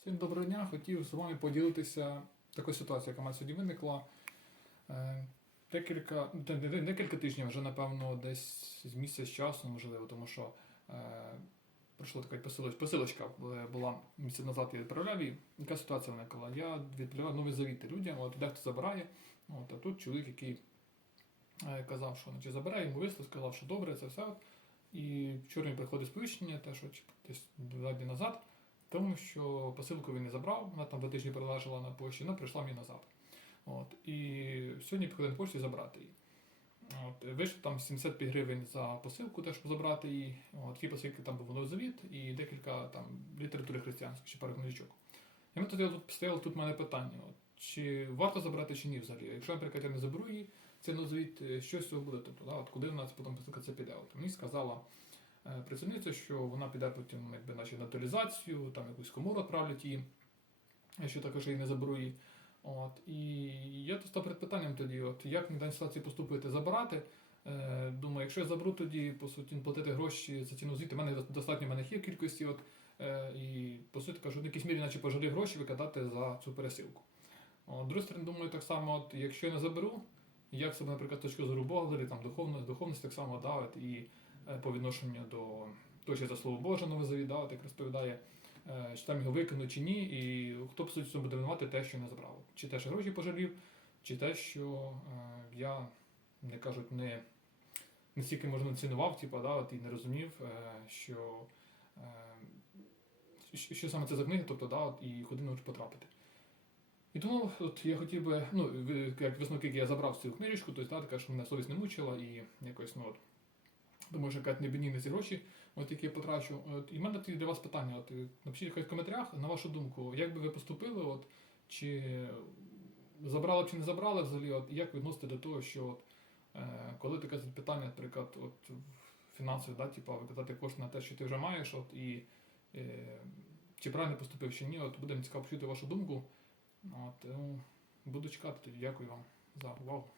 Всім доброго дня. Хотів з вами поділитися такою ситуацією, яка мене сьогодні виникла. Е, Декілька, де- де- декілька тижнів, вже напевно, десь з місяць часу, можливо, тому що е, прийшла така посилоч, посилочка е, була місяць назад, я відправляв її. Яка ситуація виникла? Я відправляв нові завіти людям, от дехто забирає. От, а тут чоловік, який е, казав, що значить, забирає, йому вислав, сказав, що добре, це все. І вчора мені приходить сповіщення, те, що типу, десь два дні назад, тому що посилку він не забрав, вона там два тижні прилежала на пошті, вона прийшла мені назад. От, і сьогодні приходив на пошті забрати її. От, вийшло там 75 гривень за посилку, теж забрати її. От, ті посилки там був новозавіт і декілька там літератури християнської, ще пару книжечок. І ми тоді тут стояло тут мене питання: от, чи варто забрати чи ні взагалі? Якщо, наприклад, я не заберу її, цей новозавіт, е, що з цього буде? Тобто, да, от, куди в нас потім посилка це піде? От, мені сказала працівниця, що вона піде потім якби, наче, на утилізацію, там якусь комору відправлять її, якщо також її не заберу її. От, і я тут став перед питанням тоді, от, як в даній ситуації поступити, забирати. Е, думаю, якщо я заберу тоді, по суті, платити гроші за ціну звідти, в мене достатньо в мене є кількості, от, е, і по суті кажу, в якійсь мірі, наче пожалі гроші викидати за цю пересилку. От, з сторони, думаю, так само, от, якщо я не заберу, як себе, наприклад, з точки зору Бога, там духовності, духовності так само да, е, по відношенню до того, що за слово Боже нове завідав, як розповідає, е, чи там його викинуть чи ні, і хто по суті буде винувати те, що не забрав. Чи те, що гроші пожалів, чи те, що е, я, не кажуть, не, не стільки можна цінував, типу, да, от, і не розумів, е, що, е, що, саме це за книга, тобто, да, от, і куди не хочу потрапити. І тому от я хотів би, ну, як висновки, які я забрав цю книжечку, тобто, да, така, що мене совість не мучила, і якось, ну, от, думаю, що якась не ці гроші, от які я потрачу. От, і в мене для вас питання. От, е, напишіть в коментарях, на вашу думку, як би ви поступили, от, чи забрали б чи не забрали взагалі, от, як ви відносите до того, що от, е, коли таке питання, наприклад, от, фінансове, да, типу, викладати кошти на те, що ти вже маєш, от, і е, чи правильно поступив, чи ні, от, буде цікаво почути вашу думку. От, ну, буду чекати тоді. Дякую вам за увагу.